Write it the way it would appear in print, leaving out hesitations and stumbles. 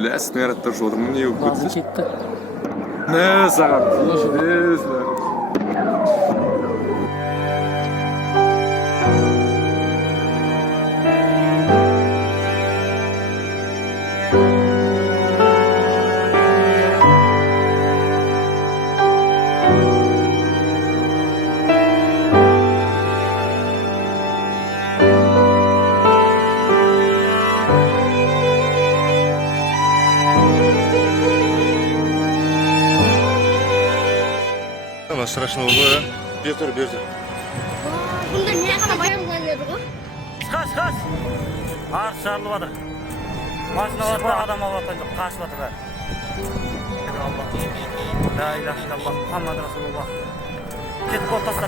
Білесің, әраттар жодырмын не өп Bazı кетті. çekti. Не саған? Ана страшно было, бертір. Bunda ne kadar bayram geldi bu? Қаш. Арыс жарылып жатыр. Машина бар, адам алып жатқан жоқ, қашып жатыр бәрі. Ла иляха иллаллах, Мұхаммад Расулуллах. Кетіп бол, таста.